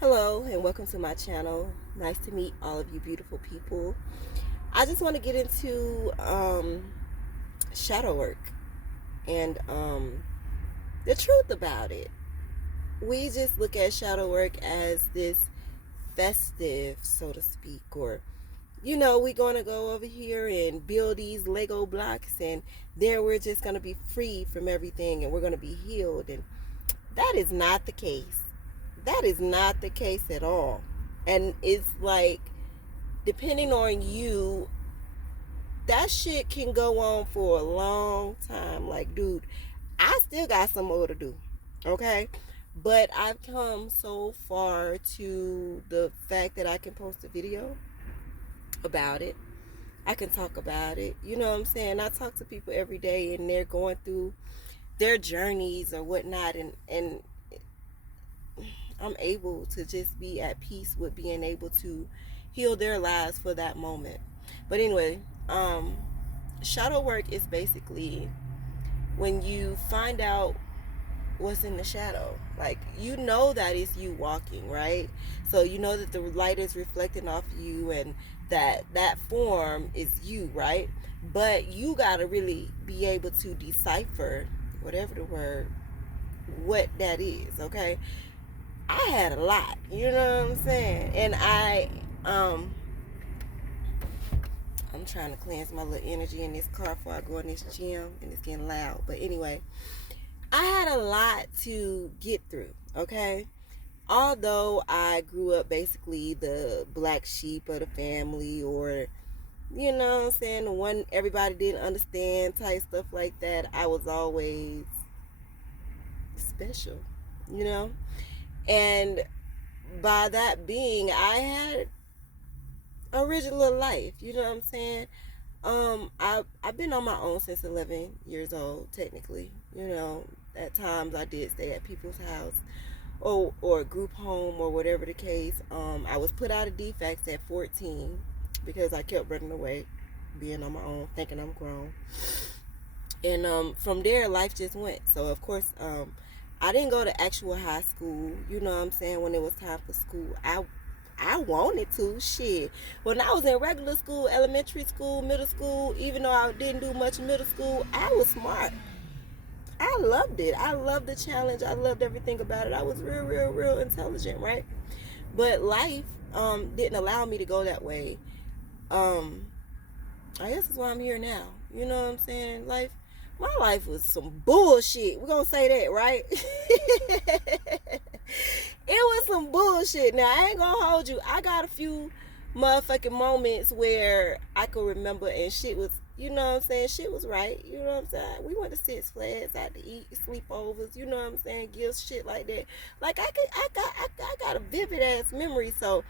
Hello and welcome to my channel. Nice to meet all of you beautiful people. I just want to get into shadow work and the truth about it. We just look at shadow work as this festive, so to speak, or we're going to go over here and build these Lego blocks, and there we're just going to be free from everything and we're going to be healed. And that is not the case. That is not the case at all. And it's like, depending on you, that shit can go on for a long time. Like, dude, I still got some more to do. Okay? But I've come so far to the fact that I can post a video about it. I can talk about it. You know what I'm saying? I talk to people every day and they're going through their journeys or whatnot, and I'm able to just be at peace with being able to heal their lives for that moment. But anyway, shadow work is basically when you find out what's in the shadow. Like, you know that it's you walking, right? So you know that the light is reflecting off you and that form is you, right? But you got to really be able to decipher, whatever the word, what that is, okay? I had a lot, you know what I'm saying? And I'm trying to cleanse my little energy in this car before I go in this gym, and it's getting loud. But anyway, I had a lot to get through, okay? Although I grew up basically the black sheep of the family, or, you know what I'm saying, the one everybody didn't understand type stuff like that, I was always special, you know? And by that being, I had original life, you know what I'm saying? I've been on my own since 11 years old, technically. You know, at times I did stay at people's house or a group home or whatever the case. I was put out of defects at 14 because I kept running away, being on my own, thinking I'm grown. And from there, life just went. So of course, I didn't go to actual high school. You know what I'm saying? When it was time for school, I wanted to. Shit. When I was in regular school, elementary school, middle school, even though I didn't do much in middle school, I was smart. I loved it. I loved the challenge. I loved everything about it. I was real, real, real intelligent, right? But life didn't allow me to go that way. Um, I guess that's why I'm here now. You know what I'm saying? My life was some bullshit. We're gonna say that, right? It was some bullshit. Now, I ain't gonna hold you. I got a few motherfucking moments where I could remember and shit was, you know what I'm saying? Shit was right. You know what I'm saying? We went to Six Flags, out to eat, sleepovers, you know what I'm saying? Gifts, shit like that. Like, I got a vivid ass memory. So,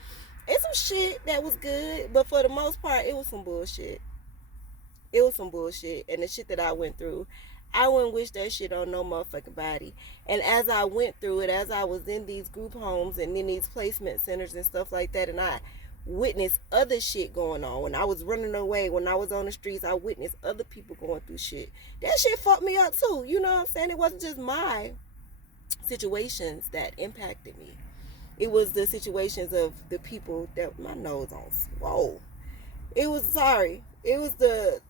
it's some shit that was good, but for the most part, it was some bullshit. It was some bullshit. And the shit that I went through, I wouldn't wish that shit on no motherfucking body. And as I went through it, as I was in these group homes and in these placement centers and stuff like that, and I witnessed other shit going on. When I was running away, when I was on the streets, I witnessed other people going through shit. That shit fucked me up too. You know what I'm saying? It wasn't just my situations that impacted me. It was the situations of the people that my nose on. Whoa. It was sorry. It was the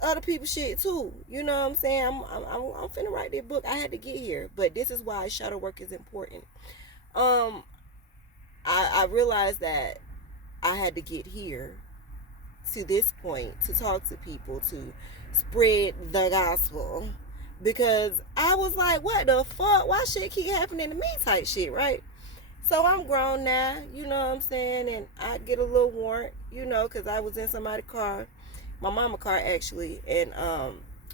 other people's shit too. You know what I'm saying? I'm finna write this book. I had to get here, but this is why shadow work is important. Um, I realized that I had to get here to this point to talk to people, to spread the gospel, because I was like, what the fuck? Why shit keep happening to me? Type shit, right? So I'm grown now, you know what I'm saying, and I get a little warrant, you know, because I was in somebody's car, my mama car actually, and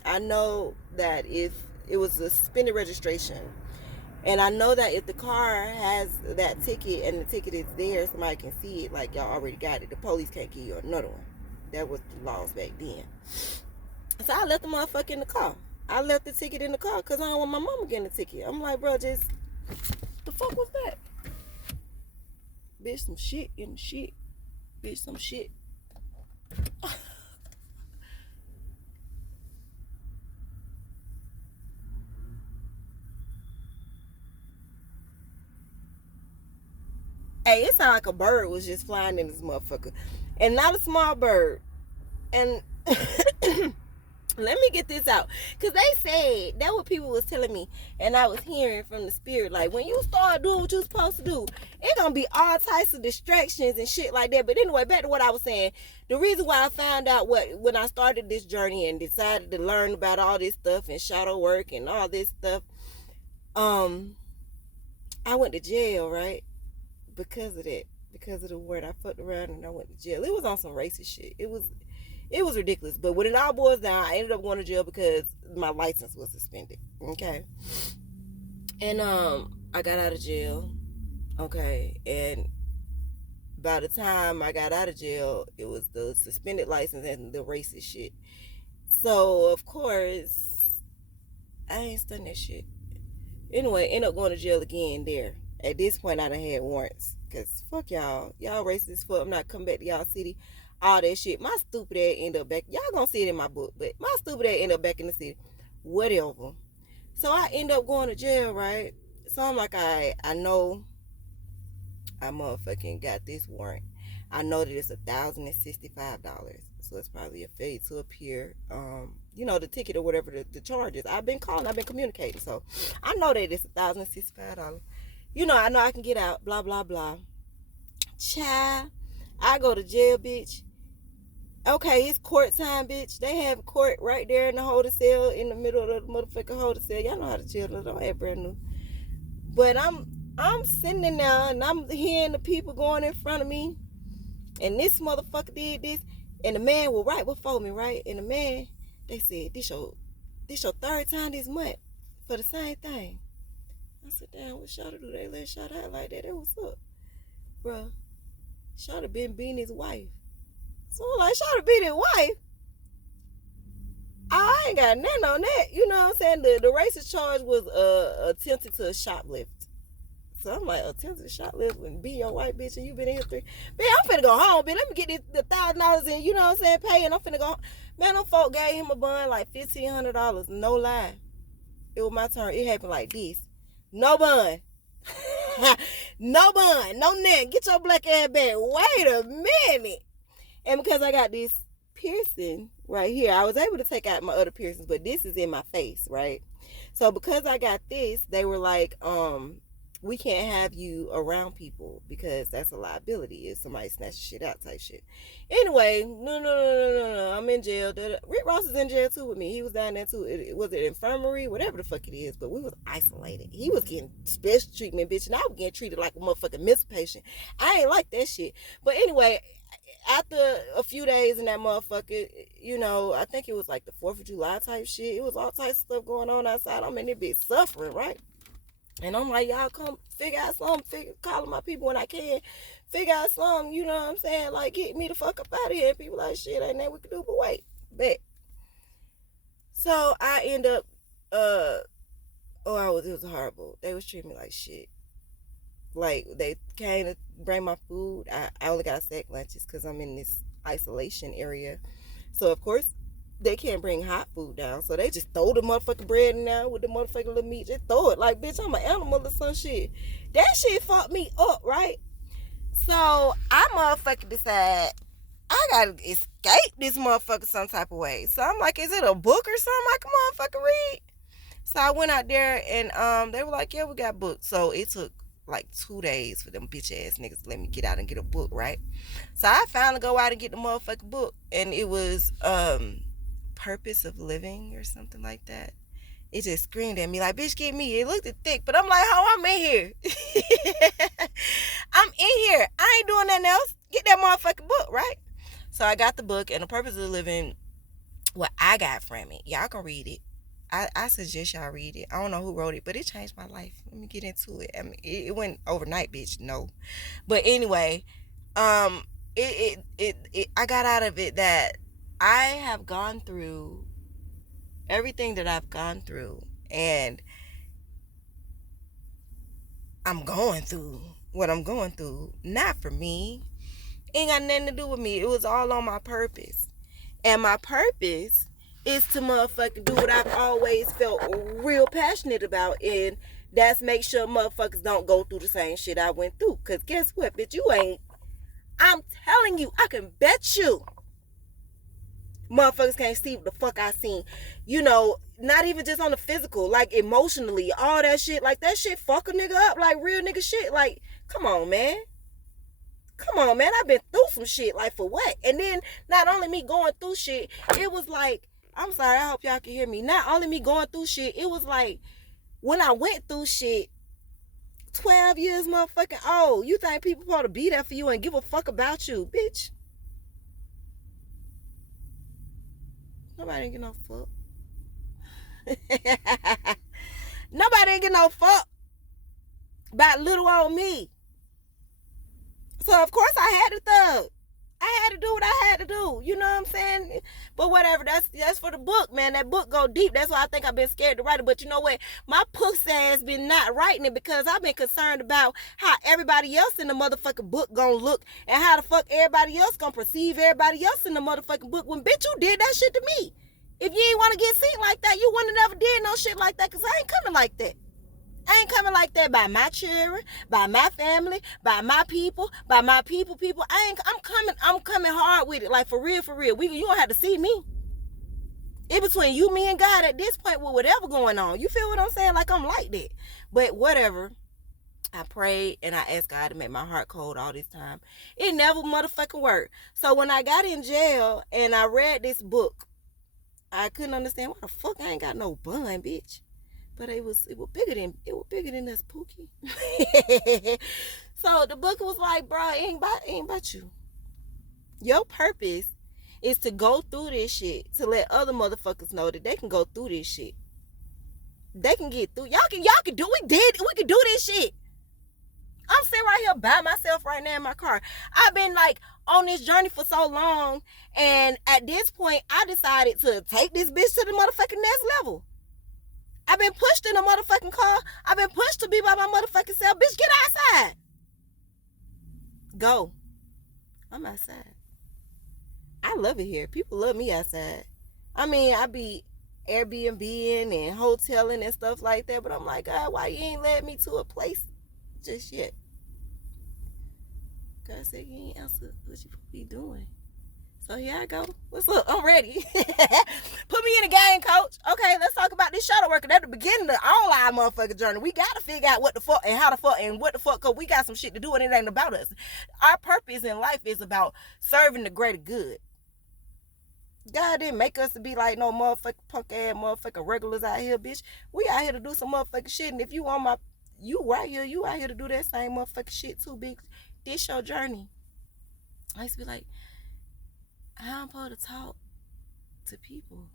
I know that if it was a suspended registration, and I know that if the car has that ticket and the ticket is there, somebody can see it, like y'all already got it. The police can't give you another one. That was the laws back then. So I left the motherfucker in the car. I left the ticket in the car because I don't want my mama getting the ticket. I'm like, bro, just the fuck was that? Bitch, some shit in the shit. Bitch, some shit. Hey, it sounded like a bird was just flying in this motherfucker. And not a small bird. And let me get this out, because they said that what people was telling me, and I was hearing from the spirit, like, when you start doing what you're supposed to do, it's gonna be all types of distractions and shit like that. But anyway, back to what I was saying. The reason why I found out what when I started this journey and decided to learn about all this stuff and shadow work and all this stuff, um I went to jail, right? Because of that, because of the word, I fucked around and I went to jail. It was on some racist shit. It was ridiculous. But when it all boils down, I ended up going to jail because my license was suspended. Okay. And I got out of jail. Okay. And by the time I got out of jail, it was the suspended license and the racist shit. So of course I ain't studying that shit. Anyway, end up going to jail again there. At this point I done had warrants. Cause fuck y'all. Y'all racist fuck. I'm not coming back to y'all city. All that shit. My stupid ass end up back. Y'all gonna see it in my book, but my stupid ass end up back in the city. Whatever. So I end up going to jail, right? So I'm like, I know I motherfucking got this warrant. I know that it's $1,065. So it's probably a fee to appear. The ticket or whatever the charge is. I've been calling, I've been communicating. So I know that it's $1,065. I know I can get out, blah, blah, blah. Child, I go to jail, bitch. Okay, it's court time, bitch. They have court right there in the holding cell, in the middle of the motherfucking holding cell. Y'all know how to chill. Don't have brand new. But I'm sitting in there and I'm hearing the people going in front of me. And this motherfucker did this. And the man was right before me, right? And the man, they said, this your third time this month for the same thing. I said, damn, what Shawty do? They let Shawty out like that. That what's up? Bruh, Shawty been beating his wife. So I'm like, Shawty beat his wife? I ain't got nothing on that. You know what I'm saying? The racist charge was attempted to shoplift. So I'm like, attempted to shoplift and be your white bitch and you been in here 3. Man, I'm finna go home, bitch. Let me get the $1,000 in, you know what I'm saying, pay, and I'm finna go home. Man, them folk gave him a bun like $1,500. No lie. It was my turn. It happened like this. No bun. No bun. No neck. Get your black ass back. Wait a minute. And because I got this piercing right here, I was able to take out my other piercings, but this is in my face, right? So because I got this, they were like, we can't have you around people because that's a liability if somebody snatches shit out type shit. Anyway, no. I'm in jail. Rick Ross is in jail too with me. He was down there too. It was an infirmary, whatever the fuck it is, but we was isolated. He was getting special treatment, bitch, and I was getting treated like a motherfucking mental patient. I ain't like that shit. But anyway, after a few days in that motherfucker, I think it was like the 4th of July type shit. It was all types of stuff going on outside. I'm in there bitch suffering, right? And I'm like, y'all come figure out something, calling my people when I can, figure out something, you know what I'm saying? Like, get me the fuck up out of here. And people like, shit, ain't nothing we can do but wait. Bet. So I end up, it was horrible. They was treating me like shit. Like, they came to bring my food. I only got sack lunches because I'm in this isolation area. So, of course, they can't bring hot food down. So they just throw the motherfucking bread in there with the motherfucking little meat. Just throw it. Like, bitch, I'm an animal or some shit. That shit fucked me up, right? So I motherfucking decide I gotta escape this motherfucker some type of way. So I'm like, is it a book or something I can motherfucking read? So I went out there and they were like, yeah, we got books. So it took like 2 days for them bitch ass niggas to let me get out and get a book, right? So I finally go out and get the motherfucking book, and it was Purpose of Living or something like that. It just screamed at me like, bitch, get me. It looked thick, but I'm like, oh, I'm in here. I'm in here. I ain't doing nothing else. Get that motherfucking book, right? So I got the book, and The Purpose of Living, what I got from it, y'all can read it. I suggest y'all read it. I don't know who wrote it, but it changed my life. Let me get into it. I mean, it went overnight, bitch. No, but anyway, I got out of it that I have gone through everything that I've gone through, and I'm going through what I'm going through. Not for me. Ain't got nothing to do with me. It was all on my purpose, and my purpose is to motherfucking do what I've always felt real passionate about, and That's make sure motherfuckers don't go through the same shit I went through. Cause guess what, bitch, you ain't. I'm telling you, I can bet you motherfuckers can't see what the fuck I seen. You know, not even just on the physical, like emotionally, all that shit. Like that shit fuck a nigga up, like real nigga shit. Like, come on, man. Come on, man. I've been through some shit. Like, for what? And then, not only me going through shit, it was like, I'm sorry, I hope y'all can hear me. Not only me going through shit, it was like, when I went through shit, 12 years motherfucking old. You think people supposed to be there for you and give a fuck about you, bitch? Nobody ain't get no fuck. Nobody ain't get no fuck about little old me. So of course I had to thug. I had to do what I had to do. You know what I'm saying? But whatever. That's for the book, man. That book go deep. That's why I think I've been scared to write it. But you know what? My pussy ass been not writing it because I've been concerned about how everybody else in the motherfucking book gonna look and how the fuck everybody else gonna perceive everybody else in the motherfucking book when bitch you did that shit to me. If you ain't want to get seen like that, you wouldn't have never did no shit like that because I ain't coming like that. I ain't coming like that by my children, by my family, by my people, by my people. I'm coming hard with it, like for real, for real. You don't have to see me. It's between you, me, and God at this point with whatever going on. You feel what I'm saying? Like I'm like that. But whatever. I prayed and I asked God to make my heart cold all this time. It never motherfucking worked. So when I got in jail and I read this book, I couldn't understand why the fuck I ain't got no bun, bitch. But it was bigger than us, Pookie. So the book was like, bro, it ain't about you. Your purpose is to go through this shit, to let other motherfuckers know that they can go through this shit. They can get through. Y'all can do. We can do this shit. I'm sitting right here by myself right now in my car. I've been like on this journey for so long, and at this point, I decided to take this bitch to the motherfucking next level. I've been pushed in a motherfucking car. I've been pushed to be by my motherfucking self. Bitch, get outside. Go. I'm outside. I love it here. People love me outside. I mean, I be Airbnb-ing and hoteling and stuff like that, but I'm like, God, why you ain't led me to a place just yet? God said you ain't answered what you be doing. So here I go. What's up? I'm ready. Put me in the game, coach. Okay, let's talk about this shadow worker. At the beginning of all our motherfucking journey, we got to figure out what the fuck and how the fuck and what the fuck, because we got some shit to do and it ain't about us. Our purpose in life is about serving the greater good. God didn't make us to be like no motherfucking punk ass motherfucking regulars out here, bitch. We out here to do some motherfucking shit, and if you out here to do that same motherfucking shit too, bitch. This your journey. I used to be like, I'm supposed to talk to people.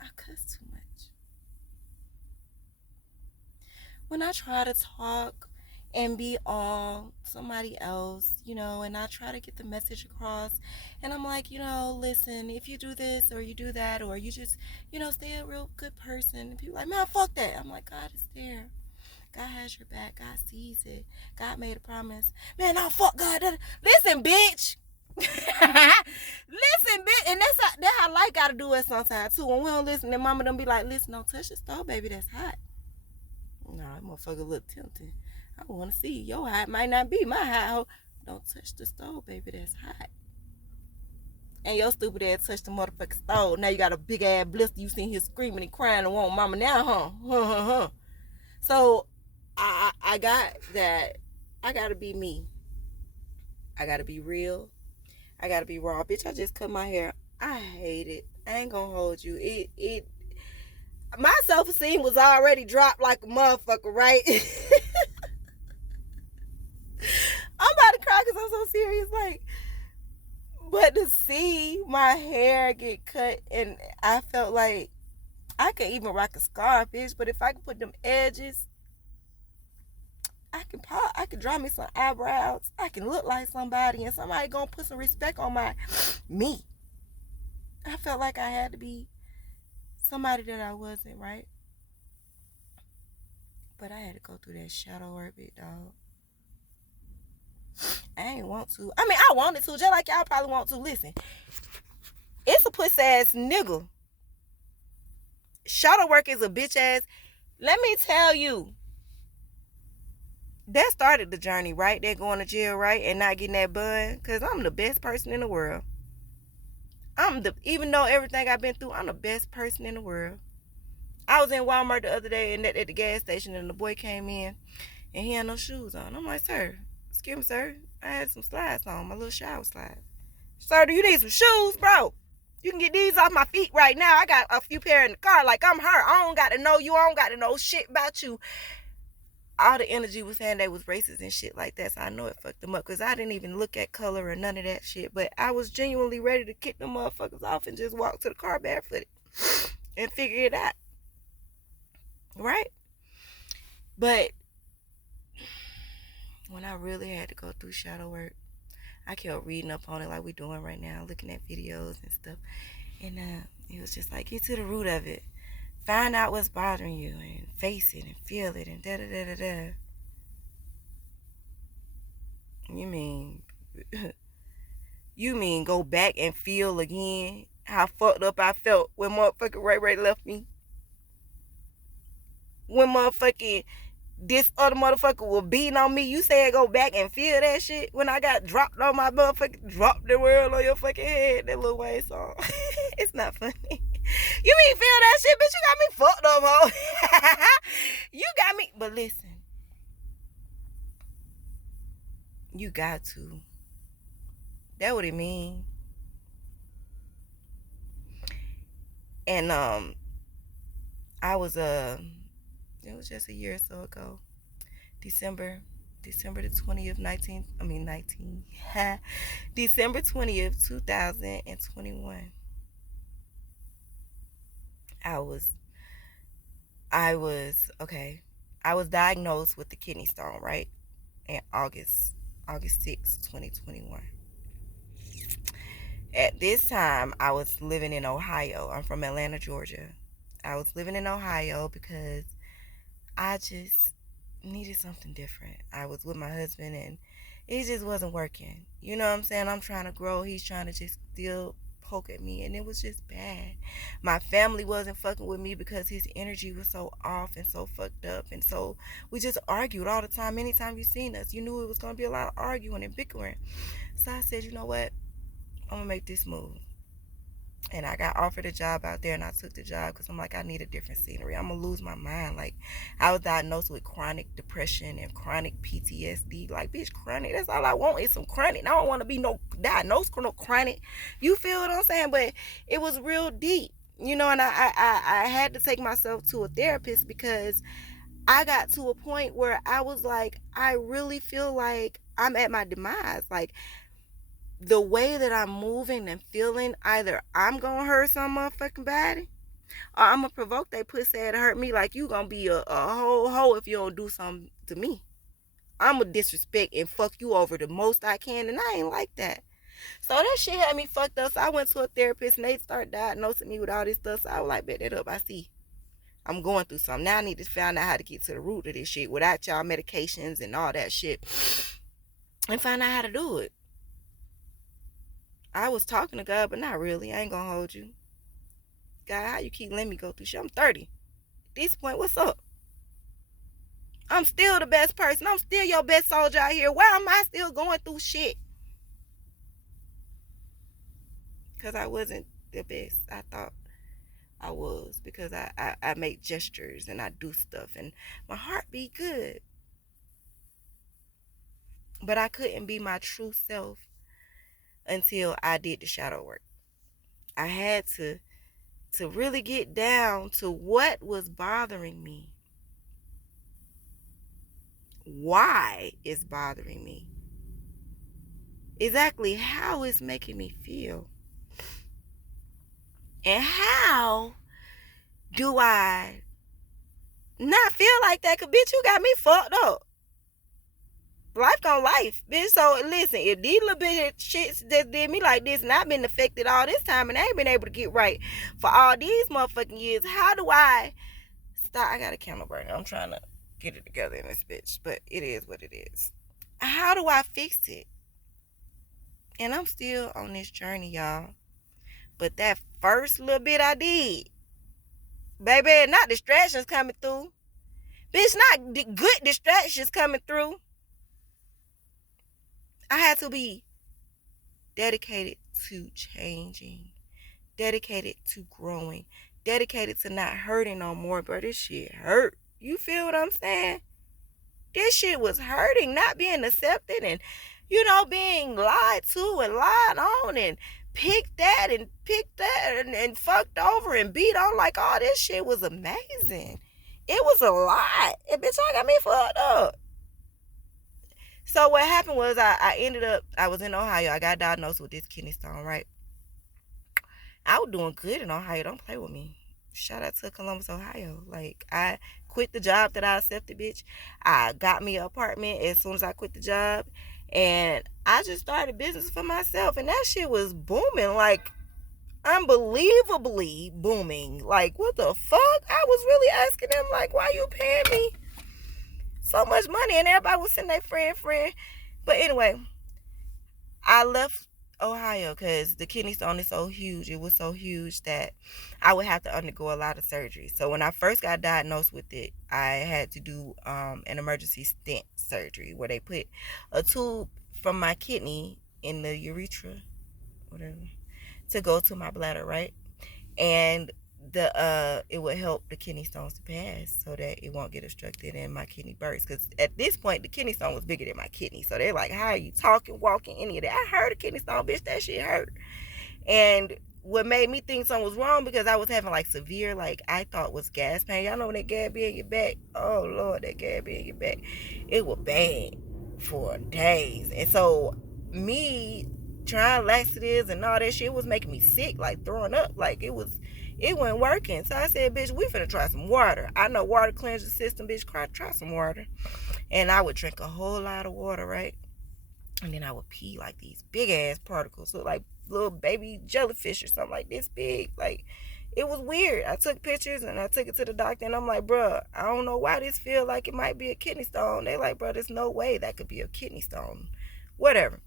I cuss too much. When I try to talk and be all somebody else, and I try to get the message across, and I'm like, listen, if you do this or you do that, or you just, stay a real good person, and people are like, man, fuck that. I'm like, God is there. God has your back. God sees it. God made a promise. Man, no, fuck God. Listen, bitch. Listen, bitch. And that's how life gotta do it sometimes too. When we don't listen, then mama don't be like, listen, don't touch the stove, baby. That's hot. Nah, that motherfucker look tempting. I want to see. Your hot might not be my hot. Don't touch the stove, baby. That's hot. And your stupid ass touched the motherfucking stove. Now you got a big ass blister. You seen him screaming and crying and want mama now, huh? So I got that. I gotta be me. I gotta be real. I gotta be raw. Bitch, I just cut my hair. I hate it. I ain't gonna hold you. My self-esteem was already dropped like a motherfucker, right? I'm about to cry because I'm so serious. Like, but to see my hair get cut, and I felt like I could even rock a scarf, bitch. But if I could put them edges, I can draw me some eyebrows. I can look like somebody, and somebody gonna put some respect on me. I felt like I had to be somebody that I wasn't, right? But I had to go through that shadow work, big dog. I ain't want to. I mean, I wanted to, just like y'all probably want to. Listen, it's a pussy ass nigga Shadow work is a bitch ass. Let me tell you, that started the journey, right? They're going to jail, right? And not getting that bun. Because I'm the best person in the world. Even though everything I've been through, I'm the best person in the world. I was in Walmart the other day and at the gas station, and the boy came in and he had no shoes on. I'm like, sir, excuse me, sir. I had some slides on, my little shower slides. Sir, do you need some shoes, bro? You can get these off my feet right now. I got a few pair in the car. Like, I'm her. I don't got to know you. I don't got to know shit about you. All the energy was saying they was racist and shit like that. So I know it fucked them up because I didn't even look at color or none of that shit. But I was genuinely ready to kick them motherfuckers off and just walk to the car barefooted and figure it out. Right? But when I really had to go through shadow work, I kept reading up on it like we doing right now, looking at videos and stuff. And it was just like, get to the root of it. Find out what's bothering you and face it and feel it and da-da-da-da-da. You mean go back and feel again how fucked up I felt when motherfucking Ray left me? When motherfucking this other motherfucker was beating on me, you said go back and feel that shit when I got dropped on my motherfucking drop the world on your fucking head, that Lil Wayne song. It's not funny. You mean feel that shit, bitch? You got me fucked up, ho. You got me. But listen, you got to. That what it mean. And I was it was just a year or so ago. December the 20th, December 20th, 2021. I was diagnosed with the kidney stone, right? In August 6th, 2021. At this time, I was living in Ohio. I'm from Atlanta, Georgia. I was living in Ohio because I just needed something different. I was with my husband and it just wasn't working. You know what I'm saying? I'm trying to grow. He's trying to just still poke at me, and it was just bad. My family wasn't fucking with me because his energy was so off and so fucked up, and so we just argued all the time. Anytime you seen us, you knew it was going to be a lot of arguing and bickering. So I said, you know what? I'm going to make this move. And I got offered a job out there, and I took the job because I'm like, I need a different scenery. I'm going to lose my mind. Like, I was diagnosed with chronic depression and chronic PTSD. Like, bitch, chronic, that's all I want is some chronic. I don't want to be no diagnosed with no chronic. You feel what I'm saying? But it was real deep, you know, and I had to take myself to a therapist because I got to a point where I was like, I really feel like I'm at my demise. Like, the way that I'm moving and feeling, either I'm gonna hurt some motherfucking body, or I'm gonna provoke that pussy to hurt me. Like, you gonna be a whole hoe if you don't do something to me. I'm gonna disrespect and fuck you over the most I can, and I ain't like that. So that shit had me fucked up. So I went to a therapist and they started diagnosing me with all this stuff. So I was like, bet that up. I see I'm going through something. Now I need to find out how to get to the root of this shit without y'all medications and all that shit, and find out how to do it. I was talking to God, but not really. I ain't gonna hold you. God, how you keep letting me go through shit? I'm 30. At this point, what's up? I'm still the best person. I'm still your best soldier out here. Why am I still going through shit? Because I wasn't the best I thought I was. Because I make gestures and I do stuff and my heart be good. But I couldn't be my true self until I did the shadow work. I had to really get down to what was bothering me. Why it's bothering me. Exactly how it's making me feel. And how do I not feel like that? Cause bitch, you got me fucked up. Life on life, bitch. So listen, if these little bit of shits that did me like this, and I've been affected all this time, and I ain't been able to get right for all these motherfucking years, how do I stop? I got a candle burner. I'm trying to get it together in this bitch, but it is what it is. How do I fix it? And I'm still on this journey, y'all. But that first little bit I did, Baby, not distractions coming through. Bitch, not good distractions coming through. I had to be dedicated to changing, dedicated to growing, dedicated to not hurting no more, bro. This shit hurt. You feel what I'm saying? This shit was hurting, not being accepted and, being lied to and lied on and picked that and fucked over and beat on. Like, all this shit was amazing. It was a lot. And bitch, I got me fucked up. So what happened was I ended up, I was in Ohio. I got diagnosed with this kidney stone, right? I was doing good in Ohio. Don't play with me. Shout out to Columbus, Ohio. Like, I quit the job that I accepted, bitch. I got me an apartment as soon as I quit the job. And I just started business for myself. And that shit was booming. Like, unbelievably booming. Like, what the fuck? I was really asking them, like, why you paying me so much money? And everybody was sending their friend. But anyway, I left Ohio because the kidney stone is so huge. It was so huge that I would have to undergo a lot of surgery. So when I first got diagnosed with it, I had to do an emergency stent surgery where they put a tube from my kidney in the urethra, whatever, to go to my bladder, right? And it would help the kidney stones to pass so that it won't get obstructed and my kidney burst. Because at this point, the kidney stone was bigger than my kidney. So they're like, how are you talking, walking, any of that? I heard a kidney stone, bitch, that shit hurt. And what made me think something was wrong, because I was having like severe, like I thought was gas pain. Y'all know when that gas be in your back? Oh Lord, that gas be in your back. It was bad for days. And so me trying laxatives and all that shit was making me sick, like throwing up. Like it wasn't working. So I said, bitch, we finna try some water. I know water cleanses the system, bitch. Try some water. And I would drink a whole lot of water, right? And then I would pee like these big ass particles, so like little baby jellyfish or something like this big. Like, it was weird. I took pictures and I took it to the doctor, and I'm like, bruh, I don't know why this feel like it might be a kidney stone. They like, bruh, there's no way that could be a kidney stone. Whatever.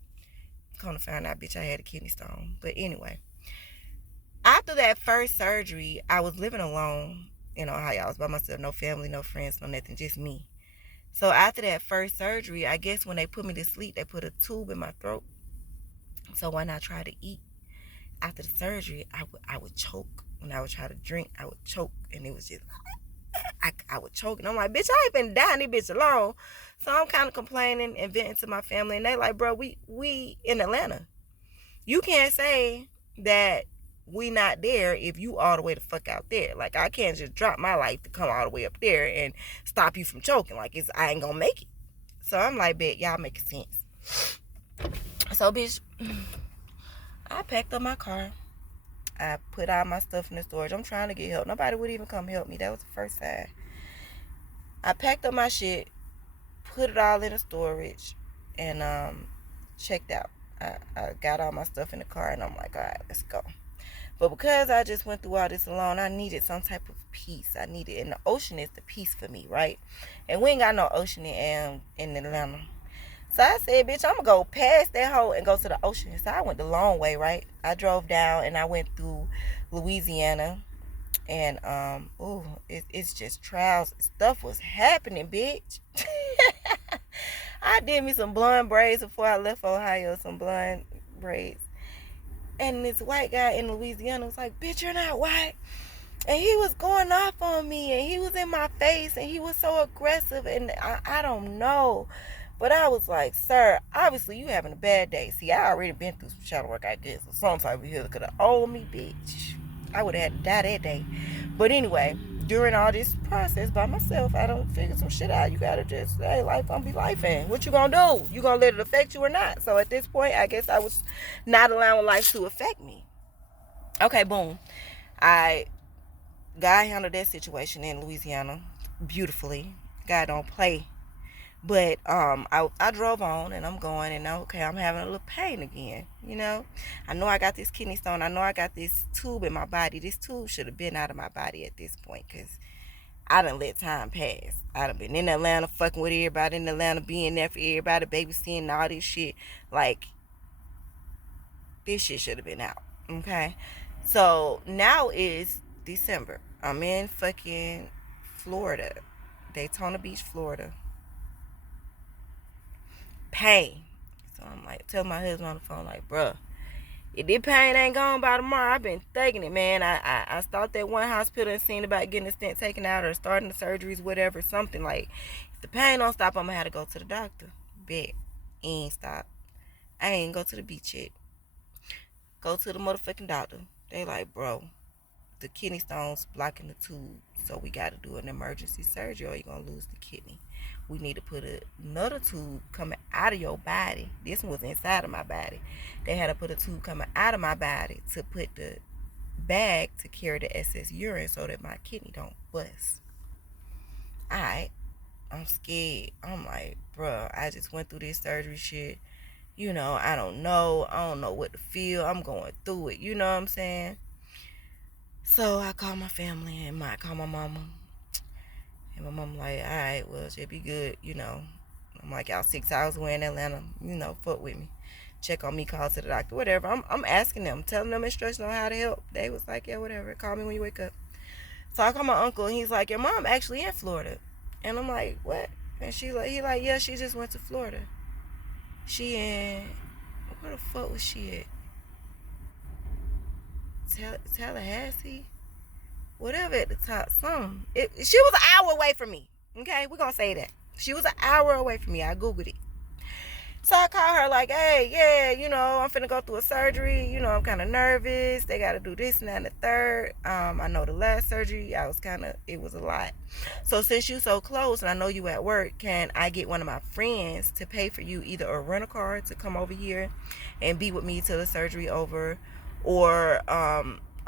Come to find out, bitch, I had a kidney stone. But anyway, after that first surgery, I was living alone in Ohio. I was by myself, no family, no friends, no nothing, just me. So after that first surgery, I guess when they put me to sleep, they put a tube in my throat. So when I tried to eat after the surgery, I would choke. When I would try to drink, I would choke. And it was just, I would choke. And I'm like, bitch, I ain't been dying this bitch alone. So I'm kind of complaining and venting to my family. And they like, bro, we in Atlanta. You can't say that we not there if you all the way the fuck out there. Like, I can't just drop my life to come all the way up there and stop you from choking. Like, I ain't gonna make it. So I'm like, bet, y'all make sense. So, bitch, I packed up my car. I put all my stuff in the storage. I'm trying to get help. Nobody would even come help me. That was the first sign. I packed up my shit, put it all in the storage, and checked out. I got all my stuff in the car, and I'm like, all right, let's go. But because I just went through all this alone, I needed some type of peace. And the ocean is the peace for me, right? And we ain't got no ocean in Atlanta. So I said, bitch, I'm going to go past that hole and go to the ocean. So I went the long way, right? I drove down and I went through Louisiana. And, it's just trials. Stuff was happening, bitch. I did me some blonde braids before I left Ohio, some blonde braids. And this white guy in Louisiana was like, bitch, you're not white. And he was going off on me, and he was in my face, and he was so aggressive, and I don't know. But I was like, sir, obviously you having a bad day. See, I already been through some shadow work, I guess, or some type of hill could have owed me, bitch. I would have had to die that day. But anyway, during all this process by myself, I don't figure some shit out. You gotta just, hey, life gonna be life, and what you gonna do? You gonna let it affect you or not? So at this point, I guess I was not allowing life to affect me. Okay, boom. God handled that situation in Louisiana beautifully. God don't play. But I drove on, and I'm going, and okay, I'm having a little pain again. I know I got this kidney stone. I know I got this tube in my body. This tube should have been out of my body at this point, because I done let time pass. I done been in Atlanta fucking with everybody in Atlanta, being there for everybody, babysitting, all this shit. Like, this shit should have been out. Okay? So now is December. I'm in fucking Florida, Daytona Beach, Florida. Pain. So I'm like, tell my husband on the phone, like, bruh, if this pain ain't gone by tomorrow, I've been thinking it, man. I stopped at one hospital and seen about getting the stent taken out or starting the surgeries, whatever, something like. If the pain don't stop, I'm gonna have to go to the doctor. Bet. Ain't stop. I ain't go to the beach yet. Go to the motherfucking doctor. They like, bro, the kidney stones blocking the tube, so we got to do an emergency surgery or you're gonna lose the kidney. We need to put another tube coming out of your body. This one was inside of my body. They had to put a tube coming out of my body to put the bag to carry the excess urine so that my kidney don't bust. Alright, I'm scared. I'm like, bruh, I just went through this surgery shit. I don't know. I don't know what to feel. I'm going through it. You know what I'm saying? So I called my family and I called my mama. And my mom like, all right, well, she'll be good. I'm like, y'all 6 hours away in Atlanta, fuck with me. Check on me, call to the doctor, whatever. I'm asking them, telling them instructions on how to help. They was like, yeah, whatever. Call me when you wake up. So I called my uncle and he's like, your mom actually in Florida. And I'm like, what? And he like, yeah, she just went to Florida. She in, where the fuck was she at? Tallahassee? Whatever at the top, something. She was an hour away from me. Okay, we're gonna say that. She was an hour away from me. I Googled it. So I called her like, hey, yeah, I'm finna go through a surgery. I'm kind of nervous. They got to do this and that and the third. I know the last surgery, it was a lot. So since you so close and I know you at work, can I get one of my friends to pay for you either a rental car to come over here and be with me till the surgery over, or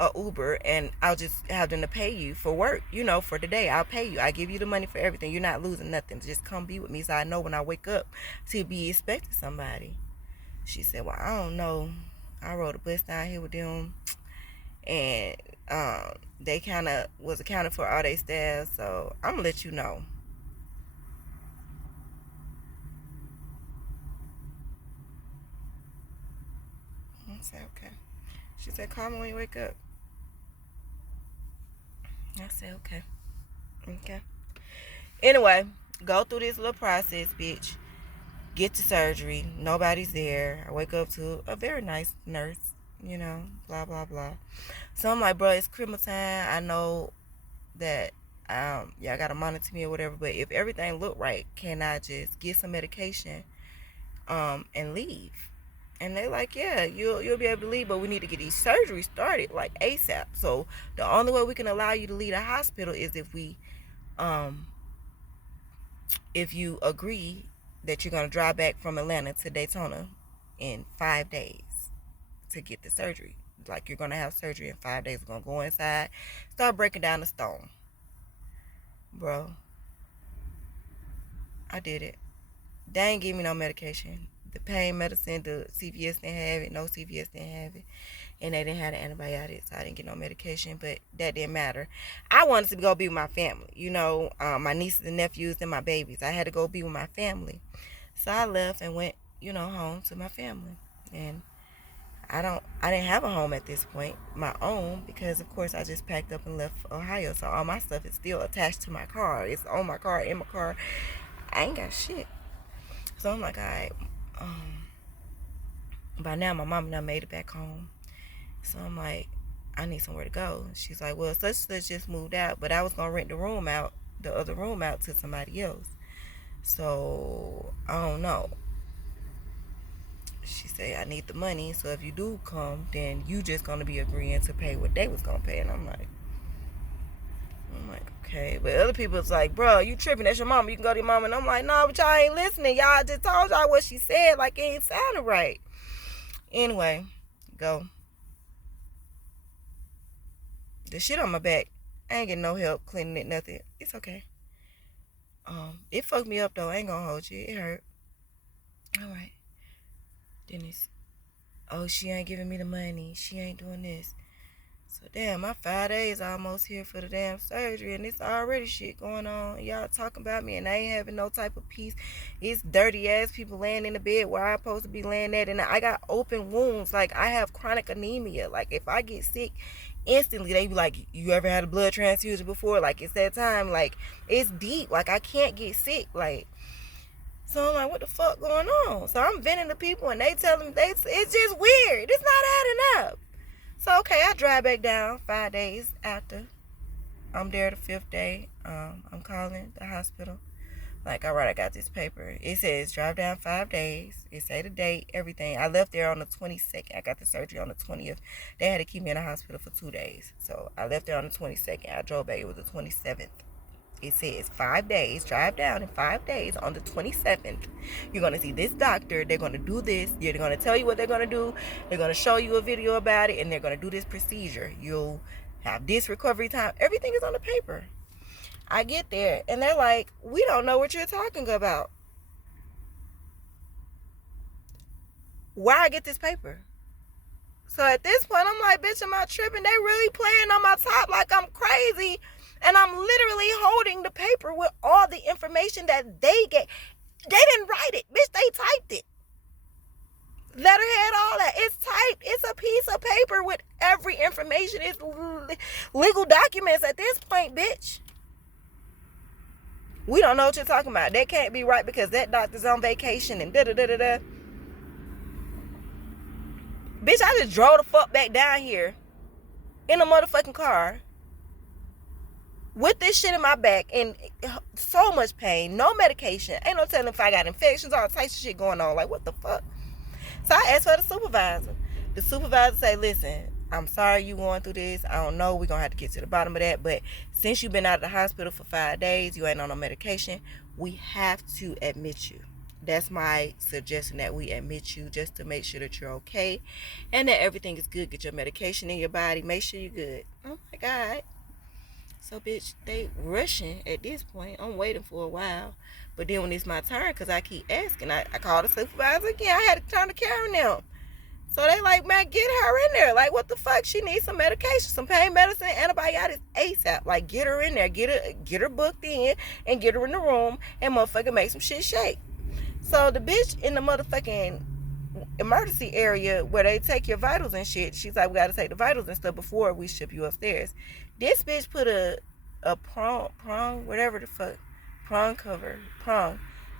a Uber, and I'll just have them to pay you for work, for the day. I'll pay you. I give you the money for everything. You're not losing nothing. Just come be with me so I know when I wake up to be expecting somebody. She said, well, I don't know. I rode a bus down here with them, and they kind of was accounted for all their staff, so I'm going to let you know. I said, okay. She said, call me when you wake up. I said, okay. Okay. Anyway, go through this little process, bitch. Get to surgery. Nobody's there. I wake up to a very nice nurse, blah, blah, blah. So I'm like, bro, it's criminal time. I know that y'all got to monitor me or whatever, but if everything look right, can I just get some medication and leave? And they like, yeah, you'll be able to leave, but we need to get these surgeries started like ASAP. So the only way we can allow you to leave the hospital is if you agree that you're going to drive back from Atlanta to Daytona in 5 days to get the surgery. Like, you're going to have surgery in 5 days. We're going to go inside, start breaking down the stone. Bro, I did it. They ain't give me no medication. The pain medicine, the CVS didn't have it. No CVS didn't have it. And they didn't have the antibiotics. So I didn't get no medication, but that didn't matter. I wanted to go be with my family. My nieces and nephews and my babies. I had to go be with my family. So I left and went, home to my family. And I didn't have a home at this point, my own, because of course I just packed up and left Ohio. So all my stuff is still attached to my car. It's on my car, in my car. I ain't got shit. So I'm like, all right. By now my mom done made it back home. So I'm like, I need somewhere to go. She's like, well, such just moved out, but I was gonna rent the other room out to somebody else. So I don't know. She said, I need the money, so if you do come, then you just gonna be agreeing to pay what they was gonna pay. And I'm like, okay. But other people's like, bro, you tripping? That's your mama. You can go to your mama. And I'm like, no, but y'all ain't listening. Y'all just told y'all what she said. Like, it ain't sounding right. Anyway, go. The shit on my back, I ain't getting no help cleaning it, nothing. It's okay. It fucked me up though. I ain't gonna hold you. It hurt. All right. Then it's, oh, she ain't giving me the money. She ain't doing this. So damn, my 5 days almost here for the damn surgery, and it's already shit going on. Y'all talking about me, and I ain't having no type of peace. It's dirty ass people laying in the bed where I'm supposed to be laying at, and I got open wounds. Like, I have chronic anemia. Like, if I get sick, instantly they be like, "You ever had a blood transfusion before?" Like, it's that time. Like, it's deep. Like, I can't get sick. Like, so I'm like, what the fuck going on? So I'm venting to people, and they tell them it's just weird. It's not adding up. So okay, I drive back down 5 days after. I'm there the fifth day. I'm calling the hospital. Like, all right, I got this paper. It says drive down 5 days. It say the date, everything. I left there on the 22nd. I got the surgery on the 20th. They had to keep me in the hospital for 2 days. So I left there on the 22nd. I drove back. It was the 27th. It says 5 days, drive down in 5 days on the 27th. You're going to see this doctor. They're going to do this. They're going to tell you what they're going to do. They're going to show you a video about it, and they're going to do this procedure. You'll have this recovery time. Everything is on the paper. I get there, and they're like, we don't know what you're talking about. Why I get this paper? So at this point, I'm like, bitch, am I tripping? They really playing on my top like I'm crazy. And I'm literally holding the paper with all the information that they get. They didn't write it. Bitch, they typed it. Letterhead, all that. It's typed. It's a piece of paper with every information. It's legal documents at this point, bitch. We don't know what you're talking about. That can't be right because that doctor's on vacation and da-da-da-da-da. Bitch, I just drove the fuck back down here in a motherfucking car with this shit in my back and so much pain, no medication. Ain't no telling if I got infections, all types of shit going on. Like, what the fuck? So I asked for the supervisor. The supervisor say, listen, I'm sorry you going through this. I don't know. We're going to have to get to the bottom of that. But since you've been out of the hospital for 5 days, you ain't on no medication, we have to admit you. That's my suggestion, that we admit you just to make sure that you're okay and that everything is good. Get your medication in your body. Make sure you're good. Oh, my God. So, bitch, they rushing at this point. I'm waiting for a while. But then when it's my turn, because I keep asking, I called the supervisor again. I had to turn to Karen them. So they like, man, get her in there. Like, what the fuck? She needs some medication, some pain medicine, antibiotics ASAP. Like, get her in there. Get her booked in and get her in the room and motherfucking make some shit shake. So the bitch in the motherfucking emergency area where they take your vitals and shit, she's like, we got to take the vitals and stuff before we ship you upstairs. This bitch put a prong, whatever the fuck, prong,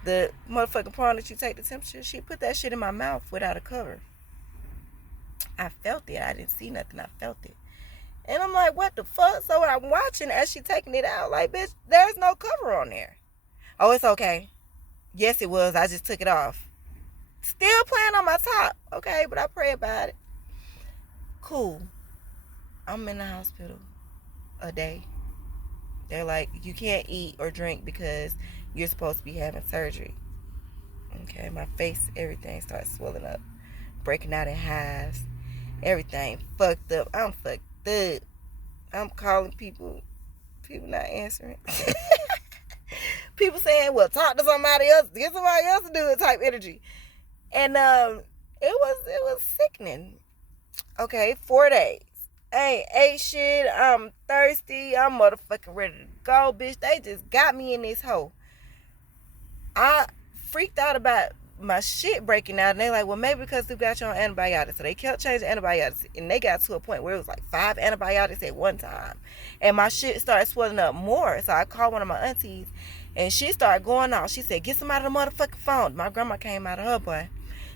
the motherfucking prong that you take the temperature, she put that shit in my mouth without a cover. I felt it. I didn't see nothing. I felt it. And I'm like, what the fuck? So I'm watching as she taking it out, like, bitch, there's no cover on there. Oh, it's okay. Yes, it was. I just took it off. Still playing on my top. Okay, but I pray about it. Cool. I'm in the hospital a day. They're like, you can't eat or drink because you're supposed to be having surgery. Okay, my face, everything starts swelling up, breaking out in hives. Everything fucked up. I'm fucked up. I'm calling people. People not answering. People saying, well, talk to somebody else. Get somebody else to do it type energy. And it was sickening. Okay, 4 days. I ain't ate shit. I'm thirsty. I'm motherfucking ready to go, bitch. They just got me in this hole. I freaked out about my shit breaking out, and they like, well, maybe because we got you on antibiotics. So they kept changing antibiotics, and they got to a point where it was like 5 antibiotics at one time, and my shit started swelling up more. So I called one of my aunties, and she started going off. She said, get somebody the motherfucking phone. My grandma came out of her boy.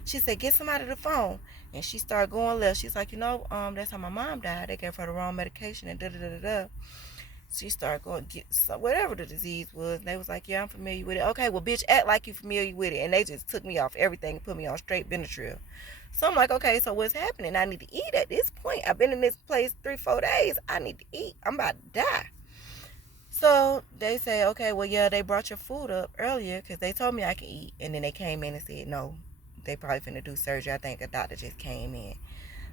She said, get somebody the phone. And she started going left. She's like, that's how my mom died. They gave her the wrong medication and da-da-da-da-da. She started going get whatever the disease was. And they was like, yeah, I'm familiar with it. Okay, well, bitch, act like you familiar with it. And they just took me off everything and put me on straight Benadryl. So I'm like, okay, so what's happening? I need to eat at this point. I've been in this place 3-4 days. I need to eat. I'm about to die. So they say, okay, well, yeah, they brought your food up earlier because they told me I can eat. And then they came in and said, no, they probably finna do surgery. I think a doctor just came in.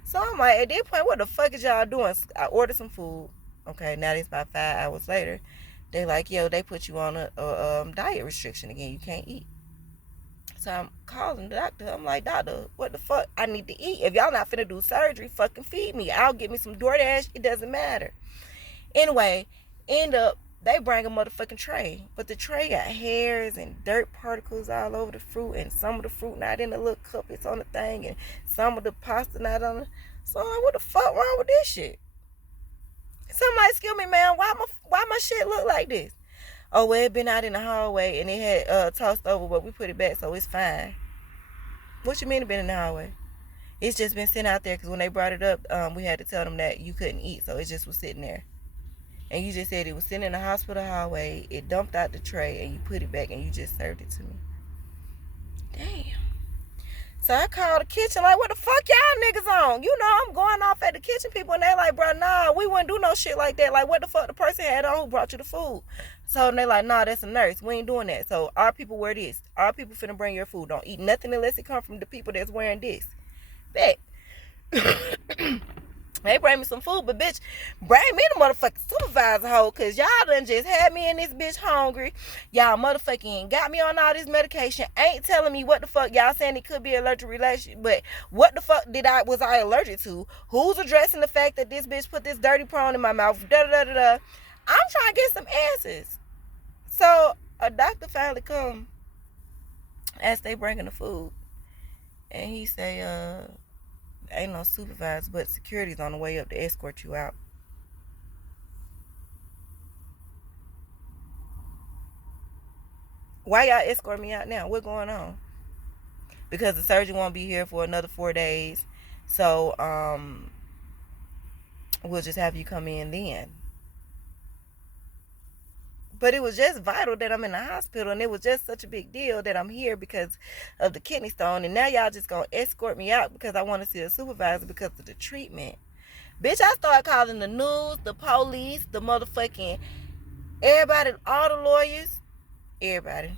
So I'm like, at this point, what the fuck is y'all doing? I ordered some food. Okay, now it's about 5 hours later. They like, yo, they put you on a diet restriction again. You can't eat. So I'm calling the doctor. I'm like, doctor, what the fuck? I need to eat. If y'all not finna do surgery, fucking feed me. I'll get me some DoorDash. It doesn't matter. Anyway, end up, they bring a motherfucking tray. But the tray got hairs and dirt particles all over the fruit. And some of the fruit not in the little cup it's on the thing. And some of the pasta not on it. So I'm like, what the fuck wrong with this shit? Somebody, excuse me, man, why my shit look like this? Oh, well, it been out in the hallway and it had tossed over, but we put it back, so it's fine. What you mean it been in the hallway? It's just been sitting out there because when they brought it up, we had to tell them that you couldn't eat, so it just was sitting there. And you just said it was sitting in the hospital hallway, it dumped out the tray, and you put it back and you just served it to me. Damn. So I called the kitchen like, what the fuck y'all niggas on? You know, I'm going off at the kitchen people, and they like, bro, nah, we wouldn't do no shit like that. Like, what the fuck the person had on who brought you the food? So they like, nah, that's a nurse. We ain't doing that. So our people wear this. Our people finna bring your food. Don't eat nothing unless it come from the people that's wearing this. Bet. They bring me some food, but bitch, bring me the motherfucking supervisor hoe, cause y'all done just had me in this bitch hungry. Y'all motherfucking got me on all this medication. Ain't telling me what the fuck y'all saying it could be allergic reaction, but what the fuck was I allergic to? Who's addressing the fact that this bitch put this dirty prawn in my mouth? Da da da da. I'm trying to get some answers. So a doctor finally come as they bringing the food, and he say, ain't no supervisor, but security's on the way up to escort you out. Why y'all escort me out now? What going on? Because the surgeon won't be here for another 4 days. So, we'll just have you come in then. But it was just vital that I'm in the hospital, and it was just such a big deal that I'm here because of the kidney stone. And now y'all just gonna escort me out because I want to see a supervisor because of the treatment. Bitch, I started calling the news, the police, the motherfucking everybody, all the lawyers, everybody.